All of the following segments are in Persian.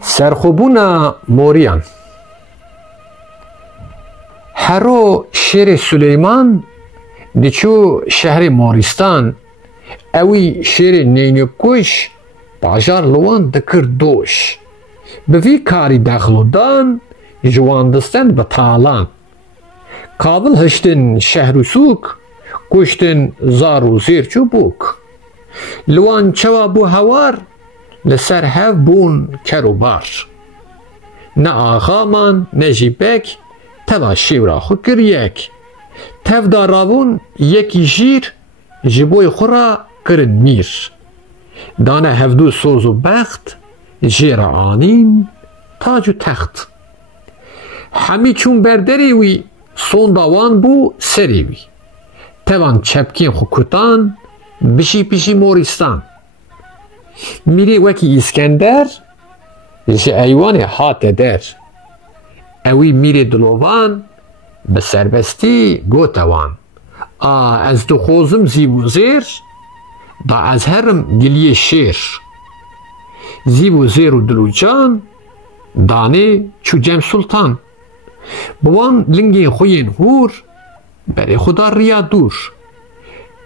سرخوبونا موریان. هرو شیر سلیمان دیچو شهر مورستان اوی شیر نینکوش باجار لوان دکر دوش بوی کاری دخلودان جواندستن بطالان کابل هشتن شهر و سوک کشتن زار و زیر چوبوک لوان چوا بو هوار لسر هف بون کرو بار نه آغامان نه جیبک توا شیورا خو کریک تف داراون یکی جیر جبوی خورا کرن میر دانه هفدو سوز و بخت جیر آنین تاج و تخت همی چون بردری وی سون داوان بو سری وی توان چپکین خو کتان بشی پیشی مورستان میری وکی اسکندر جه ایوان هات در اوی میری دلوان به سربستی گوتوان از دو خوزم زیبو زیر دا از هرم گلیه شیر زیبو زیر و دلوجان دانه چو جم سلطان بوان لنگی خوین هور بری خدا ریا دور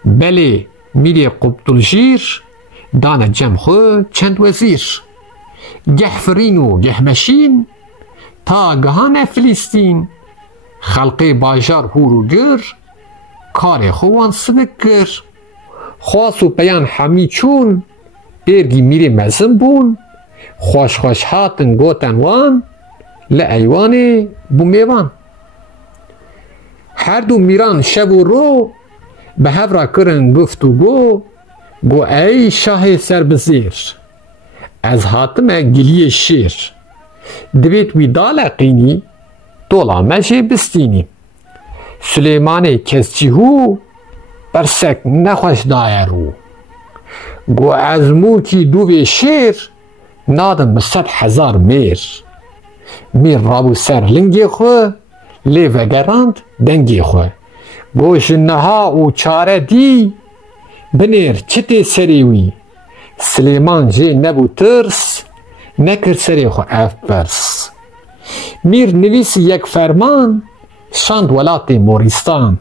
بله میری قبطلجیر دانه جم خو چند وزیر گه فرین و گه مشین تا گهان فلسطین خلقی باجار هور و گر کار خوان سبک گر خواست و پیان همی چون برگی میری مزم بون خوش خوش هاتن گوتن وان لعیوان بو میوان هر دو میران شب و رو به هفرا کرن گفت و گو ای شاه سر بزیر از هاتم گلیه شیر دویت وی دالقینی دولا مجه بستینی سلیمان کسچی هو برسک نخوش دایرو گو از موکی دوی شیر نادم بصد هزار میر رابو سر لنگی خو لی وگراند دنگی خو گو جنها و چاره دی بنیر چته سریوی سلیمان جه نبو ترس نکر سری خو اف برس میر نویس یک فرمان شاند ولات مورستان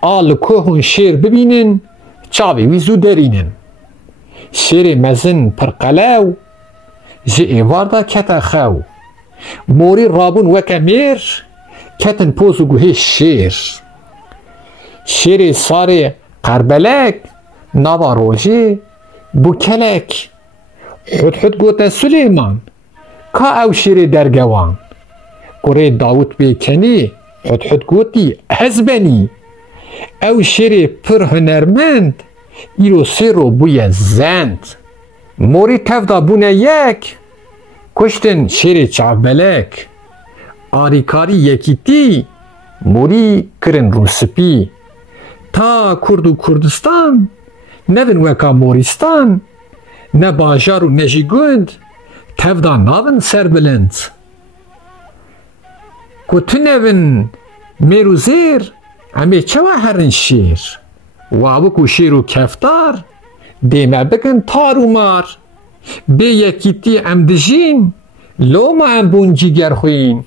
آل کوهون شیر ببینن چاوی ویزو درینن شیر مزن پرقلاو جه ایواردا کتا خو موری رابون وکا میر کتن پوزو گوه شیر ساری قربلک نابا روژه بو کلک حد گوتا سلیمان که او شیر درگوان گره داوت بیکنی حد گوتی هزبنی او شیر پر هنرمند ایرو سیرو بوی زند موری تفدا بونه یک کشتن شیر چابلک آریکاری یکیتی موری کرن رو سپی تا کرد و کردستان نوین وکا مورستان نه باجار و نجی گند تفدا ناون سر بلند که تو نوین میرو زیر همه چوا هرن شیر وابکو شیر و کفتار دیمه بکن تار و مار به یکیتی امدجین لو ما ام بونجی گر خوین